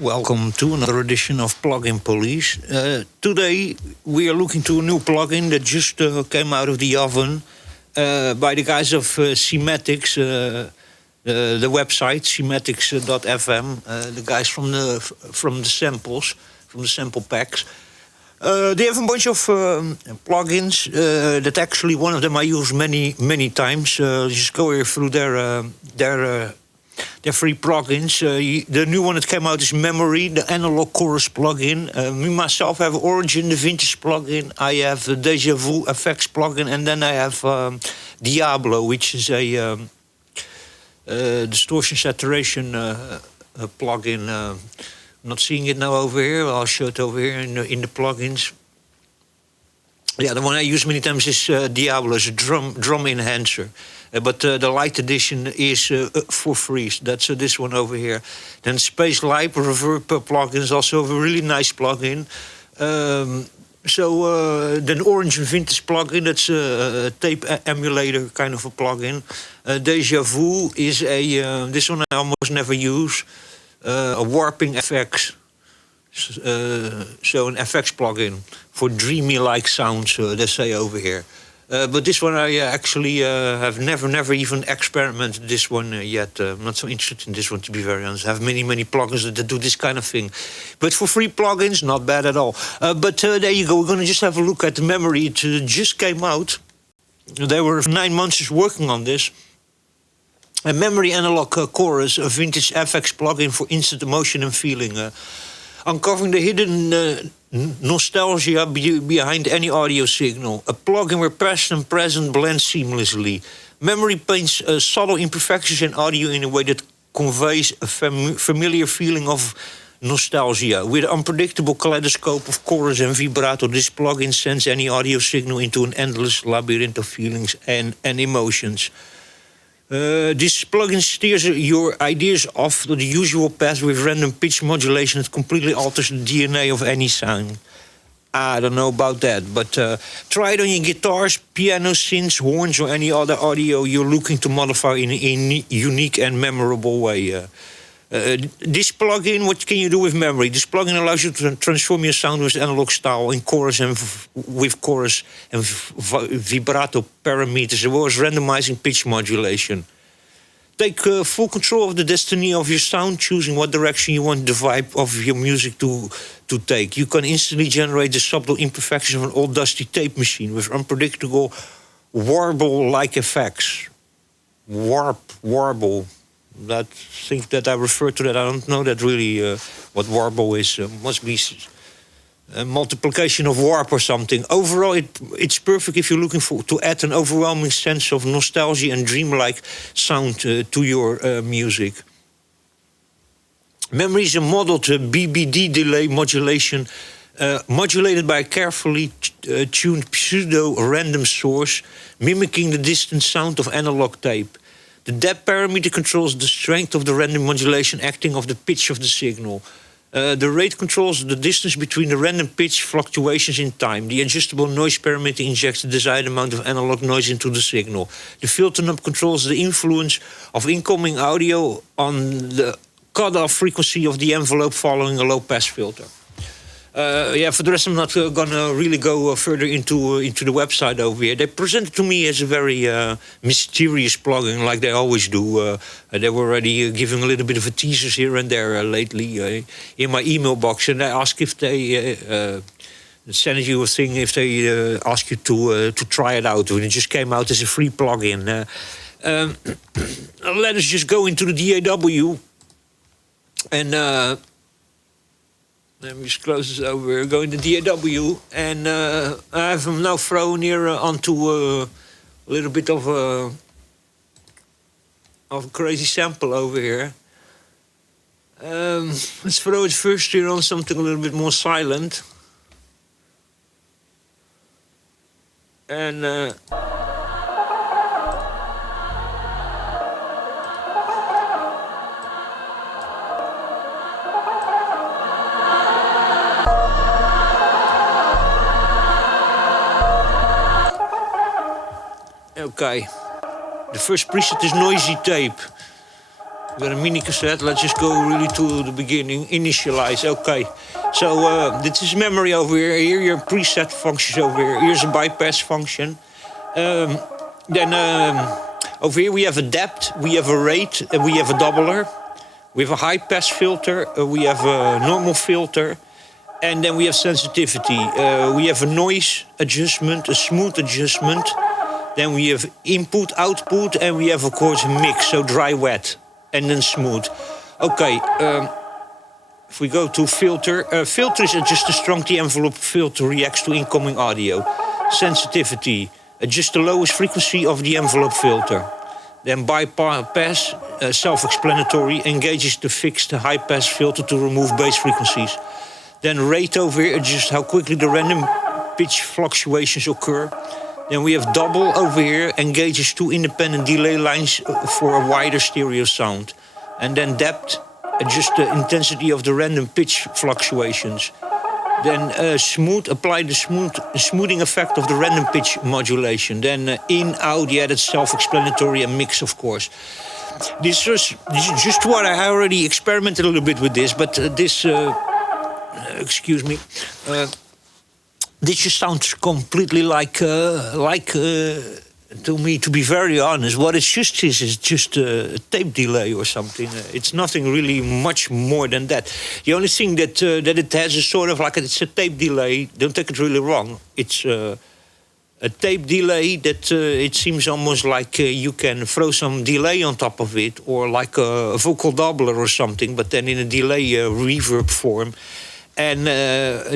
Welcome to another edition of Plugin Police. Today we are looking to a new plugin that just came out of the oven by the guys of Cymatics, the website Cymatics.fm, the guys from the samples, from the sample packs. They have a bunch of plugins that actually one of them I use many times. Just go here through their free plugins. The new one that came out is Memory, the analog chorus plugin. Me myself have Origin, the vintage plugin. I have the Deja Vu effects plugin, and then I have Diablo, which is a distortion saturation plugin. Not seeing it now over here. I'll show it over here in the plugins. Yeah, the one I use many times is Diablo, is a drum enhancer. But the light edition is for free. That's this one over here. Then Space Live Reverb plugin is also a really nice plugin. Then Orange Vintage plugin, that's a tape emulator kind of a plugin. Deja Vu is this one I almost never use. A warping effects. So an FX plugin for dreamy-like sounds, they say over here. But this one I actually have never even experimented this one yet. I'm not so interested in this one, to be very honest. I have many plugins that do this kind of thing. But for free plugins, not bad at all. But there you go. We're going to just have a look at the Memory. It just came out. They were 9 months working on this. A Memory analog chorus, a vintage FX plugin for instant emotion and feeling. Uncovering the hidden nostalgia behind any audio signal. A plugin where past and present blend seamlessly. Memory paints subtle imperfections in audio in a way that conveys a familiar feeling of nostalgia. With an unpredictable kaleidoscope of chorus and vibrato, this plugin sends any audio signal into an endless labyrinth of feelings and emotions. This plugin steers your ideas off the usual path with random pitch modulation that completely alters the DNA of any sound. I don't know about that, but try it on your guitars, piano, synths, horns, or any other audio you're looking to modify in a unique and memorable way. This plugin, what can you do with Memory? This plugin allows you to transform your sound with analog style in chorus and with chorus and vibrato parameters, as well as randomizing pitch modulation. Take full control of the destiny of your sound, choosing what direction you want the vibe of your music to take. You can instantly generate the subtle imperfections of an old dusty tape machine with unpredictable warble-like effects. Warble. I think that I refer to that. I don't know that really what warble is. Must be a multiplication of warp or something. Overall, it's perfect if you're looking to add an overwhelming sense of nostalgia and dreamlike sound to your music. Memory is a modeled BBD delay modulation modulated by a carefully tuned pseudo-random source mimicking the distant sound of analog tape. The depth parameter controls the strength of the random modulation acting of the pitch of the signal. The rate controls the distance between the random pitch fluctuations in time. The adjustable noise parameter injects the desired amount of analog noise into the signal. The filter knob controls the influence of incoming audio on the cutoff frequency of the envelope following a low-pass filter. For the rest, I'm not going to really go further into the website over here. They present it to me as a very mysterious plugin, like they always do. They were already giving a little bit of a teasers here and there lately in my email box, and I asked if they send you a thing if they ask you to try it out. When it just came out as a free plugin. Let us just go into the DAW and. Let me just close this over. Go into DAW, and I have them now thrown here onto a little bit of a crazy sample over here. Let's throw it first here on something a little bit more silent. And okay. The first preset is noisy tape. We got a mini cassette. Let's just go really to the beginning. Initialize. Okay. So this is memory over here. Here your preset functions over here. Here's a bypass function. Then over here we have a depth, we have a rate, and we have a doubler. We have a high pass filter. We have a normal filter. And then we have sensitivity. We have a noise adjustment, a smooth adjustment. Then we have input, output, and we have, of course, a mix, so dry, wet, and then smooth. Okay, if we go to filter, filter is just the strong the envelope filter reacts to incoming audio. Sensitivity, adjust the lowest frequency of the envelope filter. Then bypass, self-explanatory, engages the fixed high-pass filter to remove bass frequencies. Then rate over here, adjust how quickly the random pitch fluctuations occur. Then we have double over here, engages two independent delay lines for a wider stereo sound. And then depth, adjust the intensity of the random pitch fluctuations. Then smooth, apply the smoothing effect of the random pitch modulation. Then in, out, yeah, that's self-explanatory, and mix, of course. This is just what I already experimented a little bit with this, but this... excuse me. This just sounds completely like to me, to be very honest. What it just is just a tape delay or something. It's nothing really much more than that. The only thing that it has is sort of like it's a tape delay. Don't take it really wrong. It's a tape delay that it seems almost like you can throw some delay on top of it, or like a vocal doubler or something, but then in a delay reverb form. And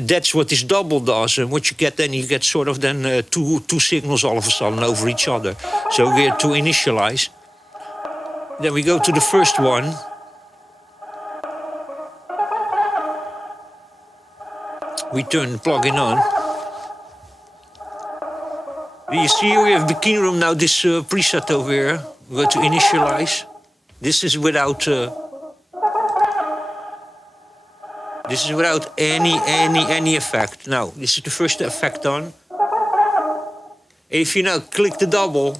that's what this double does. And what you get then, you get sort of then two signals all of a sudden over each other. So we're to initialize. Then we go to the first one. We turn the plugin on. You see we have Bikini Room now, this preset over here. We go to initialize. This is without... This is without any effect. Now, this is the first effect on. If you now click the double,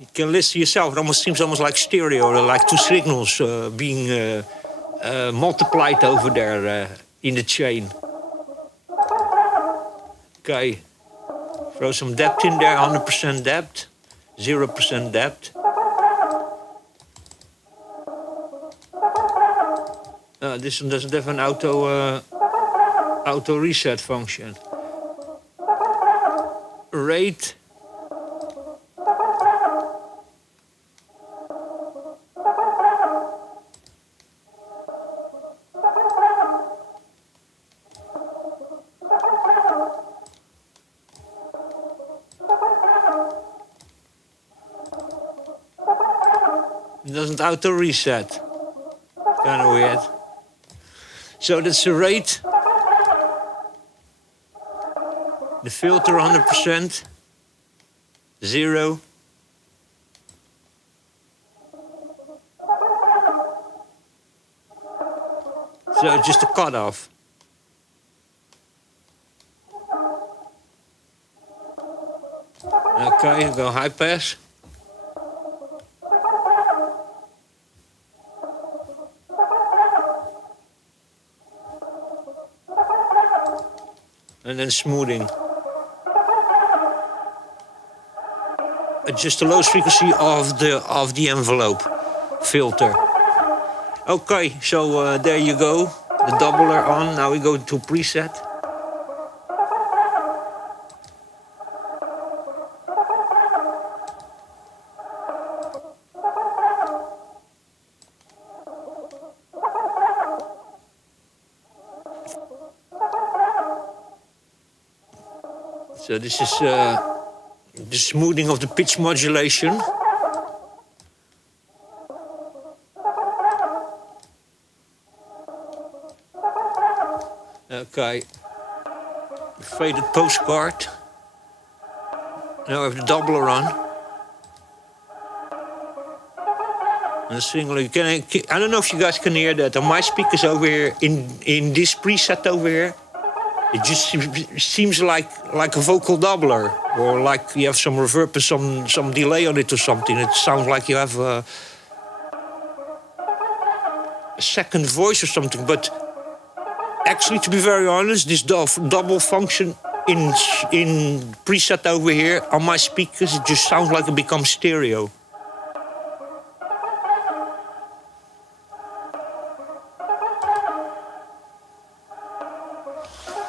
you can listen yourself. It almost seems almost like stereo, like two signals being multiplied over there in the chain. Okay, throw some depth in there, 100% depth, 0% depth. This one doesn't have an auto reset function. Rate. It doesn't auto reset. Kind of weird. So that's the rate. The filter 100%. 0. So just a cutoff. Okay, go high pass. And then smoothing. Adjust the lowest frequency of the envelope filter. Okay, so there you go. The doubler on. Now we go to preset. So this is the smoothing of the pitch modulation. Okay, faded postcard. Now I have the doubler on. And the single, I don't know if you guys can hear that. On my speakers over here, in this preset over here, it just seems like a vocal doubler, or like you have some reverb and some delay on it or something. It sounds like you have second voice or something, but actually, to be very honest, this double function in preset over here on my speakers, it just sounds like it becomes stereo.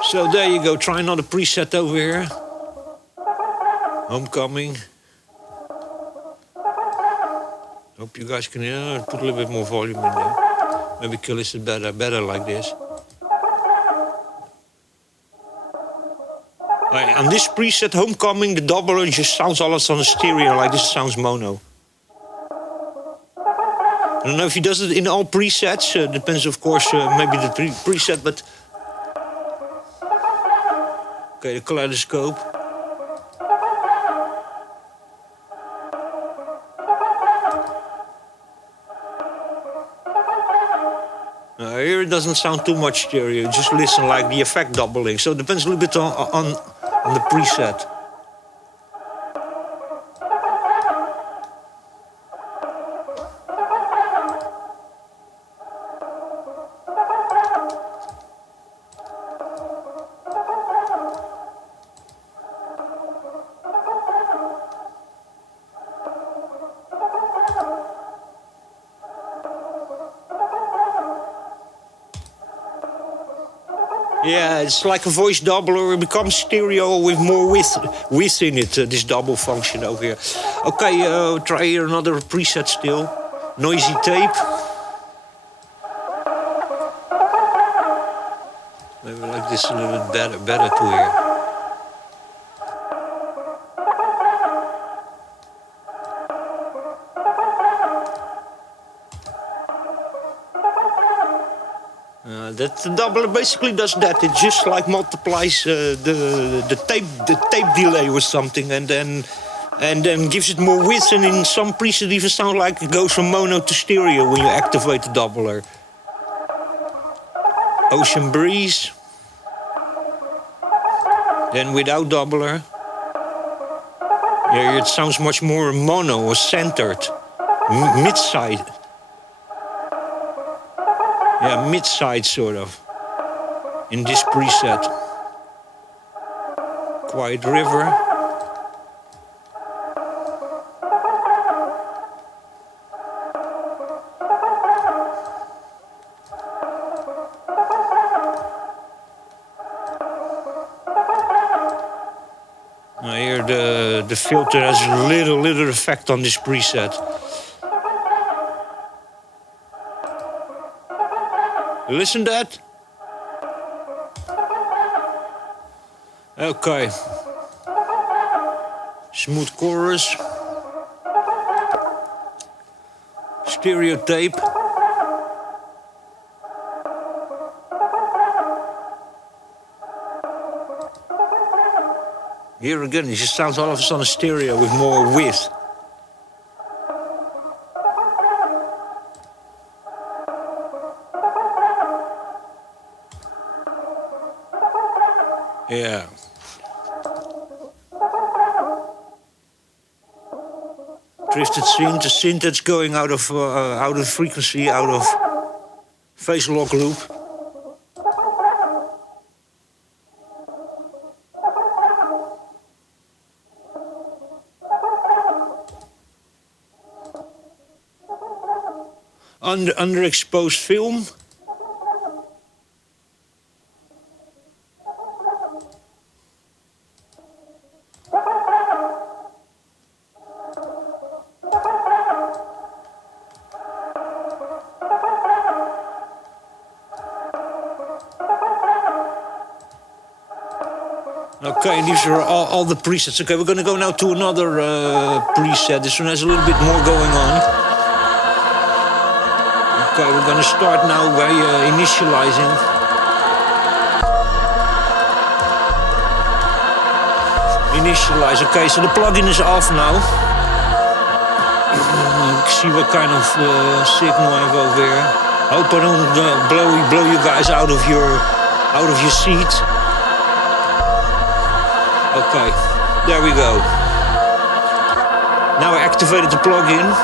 So there you go, try another preset over here. Homecoming. Hope you guys can hear. Put a little bit more volume in there. Maybe you can listen better like this. Right, on this preset, Homecoming, the doubler just sounds all on a stereo, like this sounds mono. I don't know if he does it in all presets. Depends, of course, maybe the preset, but... Okay, the kaleidoscope. Here it doesn't sound too much stereo, just listen like the effect doubling. So it depends a little bit on the preset. Yeah, it's like a voice doubler. It becomes stereo with more width in it, this double function over here. Okay, try here another preset still. Noisy tape. Maybe like this a little bit better to hear. That doubler basically does that. It just like multiplies the tape delay or something, and then gives it more width. And in some presets, even sound like it goes from mono to stereo when you activate the doubler. Ocean breeze. Then without doubler, yeah, it sounds much more mono or centered, mid-side. Yeah, mid-side sort of, in this preset. Quiet River. Now here the filter has a little effect on this preset. Listen to that. Okay. Smooth chorus. Stereo tape. Here again, it just sounds all of a sudden stereo with more width. Yeah. Drifted synth, the synth that's going out of frequency, out of phase lock loop. Underexposed film. Okay, these are all the presets. Okay, we're gonna go now to another preset. This one has a little bit more going on. Okay, we're gonna start now by initializing. Initialize. Okay, so the plugin is off now. See what kind of signal I have over here. Hope I don't blow you guys out of your seat. Okay, there we go. Now I activated the plugin.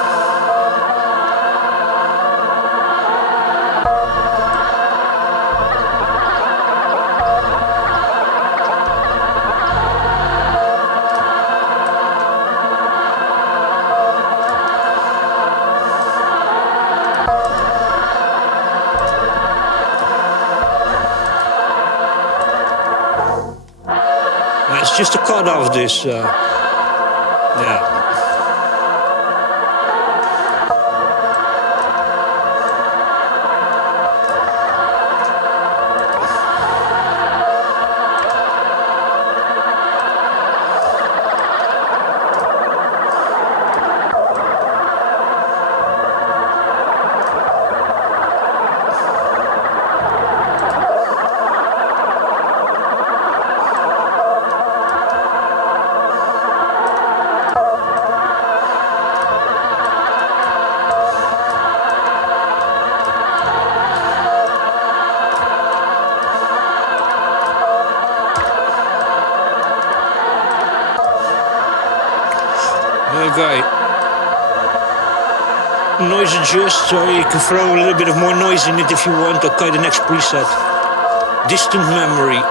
It's just a cut of this. Yeah. Okay. Noise adjust, so you can throw a little bit of more noise in it if you want. Okay, the next preset. Distant memory.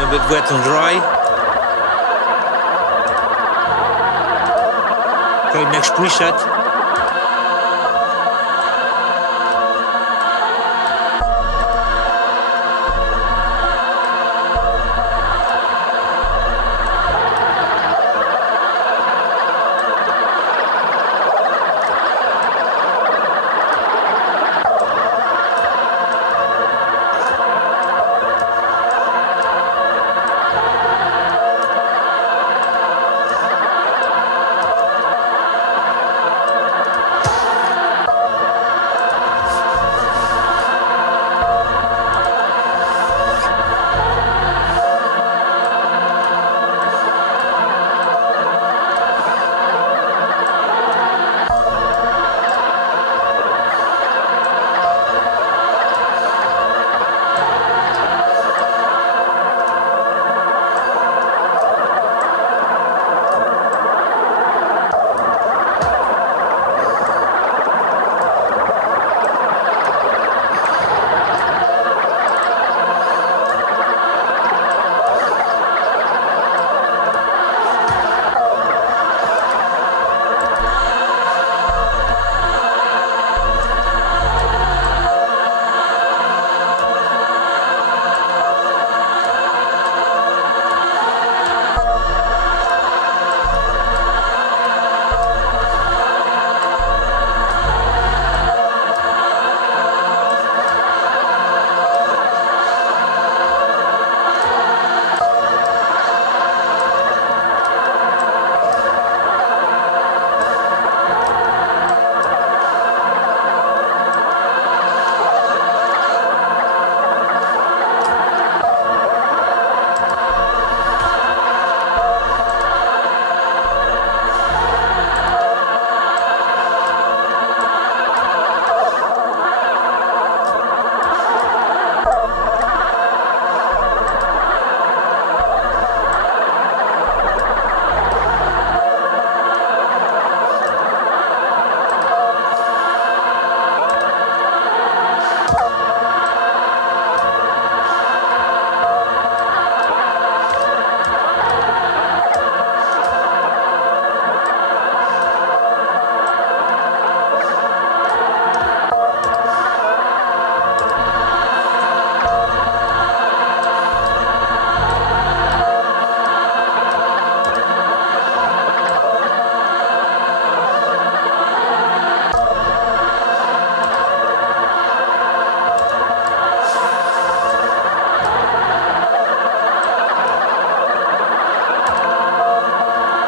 A bit wet and dry. Okay, next preset.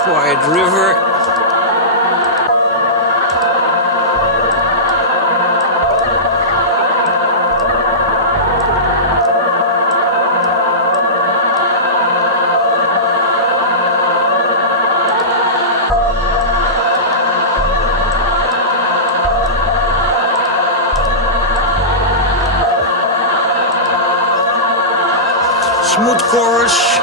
Quiet river. Smooth chorus.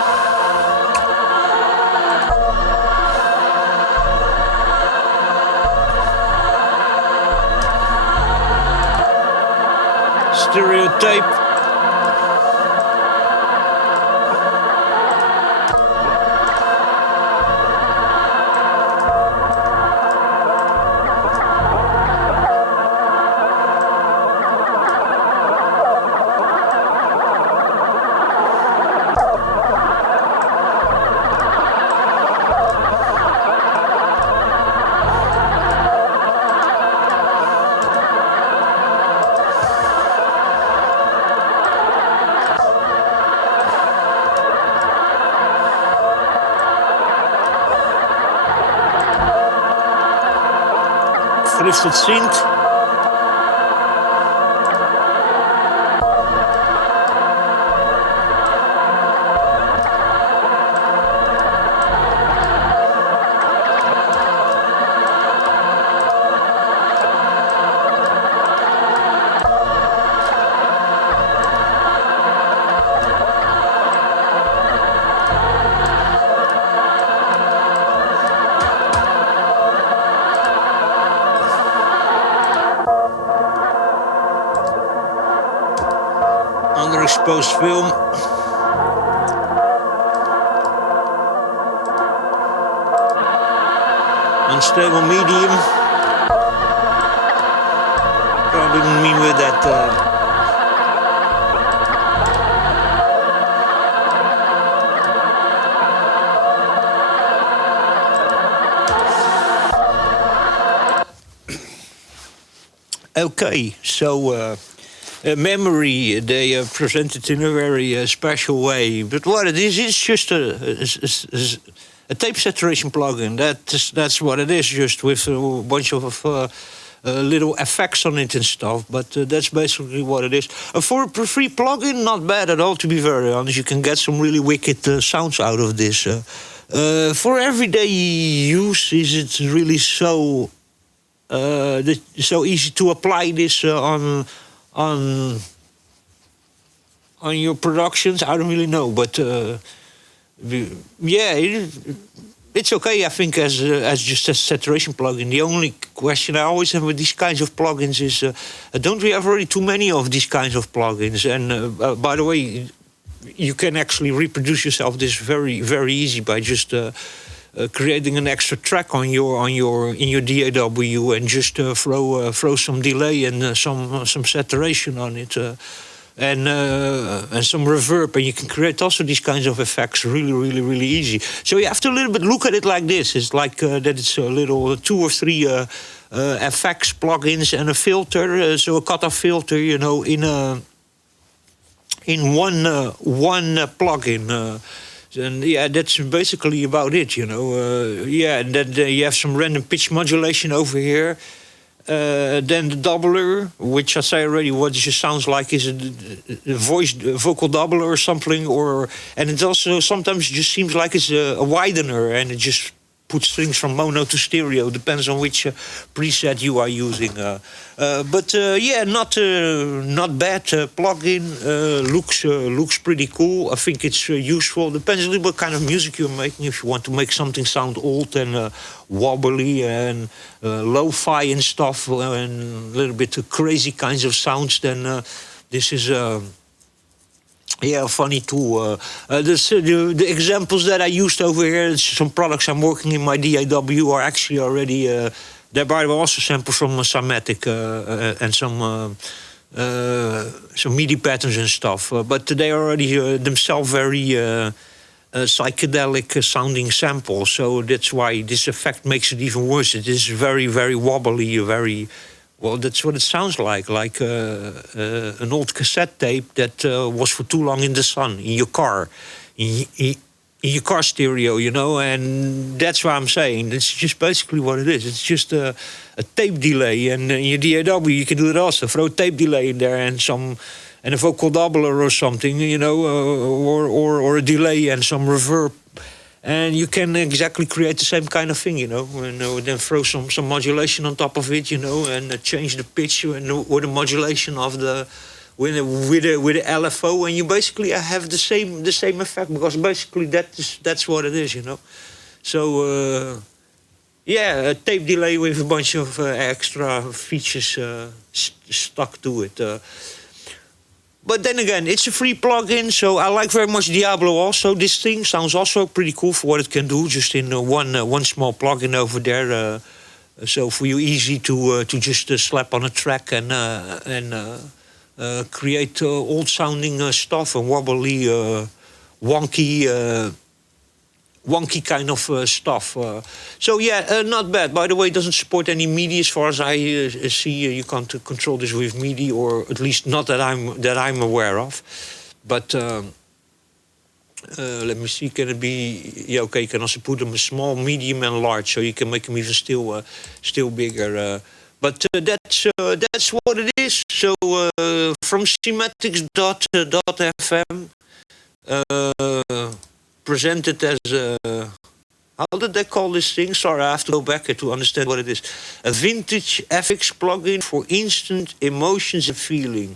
Stereotype. Verliefd synth. Underexposed film. Unstable medium. Probably didn't mean with that. Okay, so. Memory, they present it in a very special way. But what it is, it's just a tape saturation plugin. That's what it is, just with a bunch of little effects on it and stuff. But that's basically what it is. For a free plugin, not bad at all, to be very honest. You can get some really wicked sounds out of this. For everyday use, is it really so easy to apply this on your productions? I don't really know, but yeah, it's okay. I think as just a saturation plugin. The only question I always have with these kinds of plugins is, don't we have already too many of these kinds of plugins? And by the way, you can actually reproduce yourself this very, very easy by just creating an extra track in your DAW and just throw some delay and some saturation on it and some reverb, and you can create also these kinds of effects really, really, really easy. So you have to a little bit look at it like this. It's like that it's a little 2 or 3 effects, plugins, and a filter. So a cutoff filter, you know, in one plugin. And yeah, that's basically about it, you know. Yeah, and then you have some random pitch modulation over here. Then the doubler, which I say already, what it just sounds like is a vocal doubler or something, and it also sometimes just seems like it's a widener, and it just puts things from mono to stereo. Depends on which preset you are using. But yeah, not bad plugin. Looks pretty cool. I think it's useful. Depends a little what kind of music you're making. If you want to make something sound old and wobbly and lo-fi and stuff, and a little bit crazy kinds of sounds, then this is. Yeah, funny too. The examples that I used over here, some products I'm working in my DAW are actually already. They're by the way also samples from Cymatics and some MIDI patterns and stuff. But they are already themselves very psychedelic sounding samples. So that's why this effect makes it even worse. It is very, very wobbly, very. Well, that's what it sounds like an old cassette tape that was for too long in the sun, in your car, in your car stereo, you know, and that's what I'm saying. It's just basically what it is. It's just a tape delay, and in your DAW you can do it also. Throw a tape delay in there and a vocal doubler or something, you know, or a delay and some reverb. And you can exactly create the same kind of thing, you know, and then throw some modulation on top of it, you know, and change the pitch or the modulation of with the LFO, and you basically have the same effect, because basically that's what it is, you know. So yeah, a tape delay with a bunch of extra features stuck to it. But then again, it's a free plugin, so I like very much Diablo also. This thing sounds also pretty cool for what it can do, just in one small plugin over there. So for you, easy to just slap on a track and create old-sounding stuff and wobbly, wonky kind of stuff. So yeah, not bad. By the way, it doesn't support any MIDI as far as I see. You can't control this with MIDI, or at least not that I'm aware of. But let me see. Can it be? Yeah, okay. You can also put them small, medium, and large, so you can make them even still bigger. But that's what it is. So from Cymatics.fm. Presented as how did they call this thing? Sorry, I have to go back to understand what it is. A vintage FX plugin for instant emotions and feeling.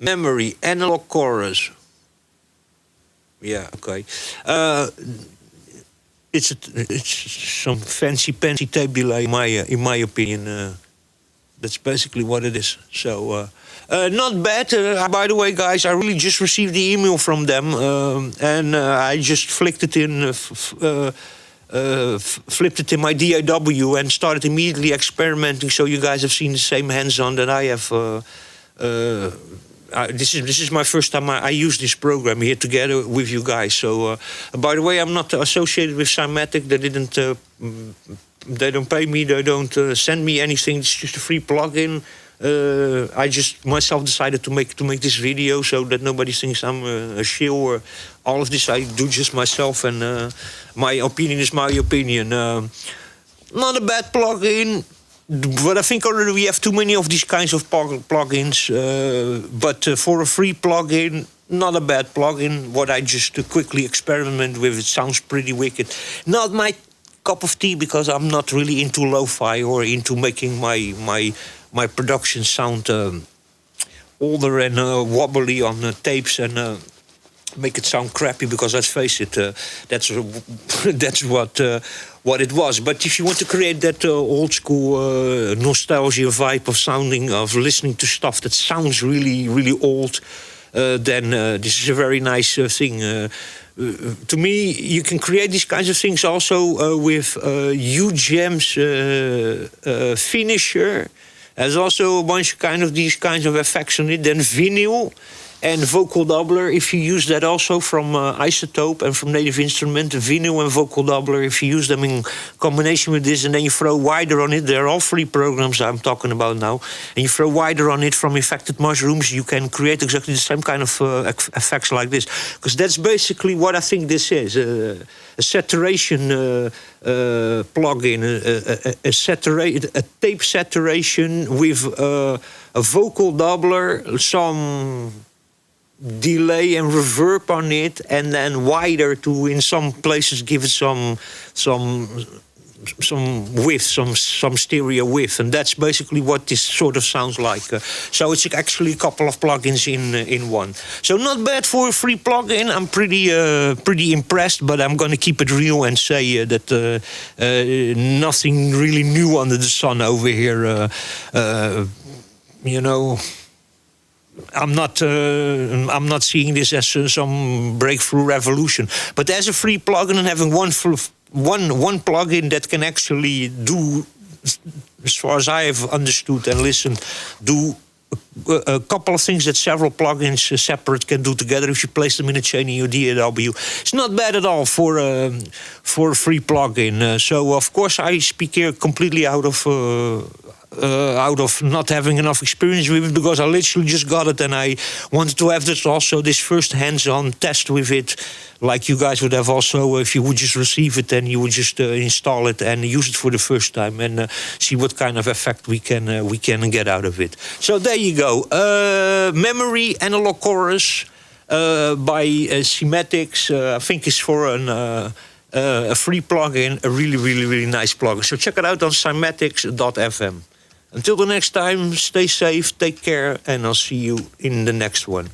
Memory, analog chorus. Yeah, okay. It's some fancy tape delay in my opinion. That's basically what it is. So not bad. By the way, guys, I really just received the email from them, and I just flipped it in my DAW and started immediately experimenting. So you guys have seen the same hands-on that I have. This is my first time I use this program here together with you guys. So by the way, I'm not associated with Cymatics. They don't pay me. They don't send me anything. It's just a free plugin. I just myself decided to make this video so that nobody thinks I'm a shill. Or all of this I do just myself, and my opinion is my opinion. Not a bad plugin, but I think already we have too many of these kinds of plugins. But for a free plugin, not a bad plugin. What I just quickly experiment with, it sounds pretty wicked. Not my cup of tea, because I'm not really into lo-fi or into making my production sound older and wobbly on tapes and make it sound crappy. Because let's face it, that's what it was. But if you want to create that old school nostalgia vibe of listening to stuff that sounds really old, then this is a very nice thing. To me, you can create these kinds of things also with UGEM's finisher. There's also a bunch of these kinds of effects on it. Then vinyl and vocal doubler, if you use that also from Isotope and from Native Instrument. Vinyl and vocal doubler, if you use them in combination with this, and then you throw wider on it. They're all free programs I'm talking about now. And you throw wider on it from Infected Mushrooms, you can create exactly the same kind of effects like this. Because that's basically what I think this is. A saturation plugin, a tape saturation with a vocal doubler, some delay and reverb on it, and then wider to, in some places, give it some width, some stereo width, and that's basically what this sort of sounds like. So it's actually a couple of plugins in one. So not bad for a free plugin. I'm pretty impressed, but I'm going to keep it real and say that nothing really new under the sun over here. You know, I'm not seeing this as some breakthrough revolution. But as a free plugin and having one plugin that can actually do, as far as I have understood and listened, do a couple of things that several plugins separate can do together if you place them in a chain in your DAW. It's not bad at all for a free plugin. So of course I speak here completely out of not having enough experience with it, because I literally just got it and I wanted to have this first hands-on test with it, like you guys would have also if you would just receive it and you would just install it and use it for the first time and see what kind of effect we can get out of it. So there you go. Memory Analog Chorus by Cymatics. I think it's for a free plugin, a really nice plugin. So check it out on Cymatics.fm. Until the next time, stay safe, take care, and I'll see you in the next one.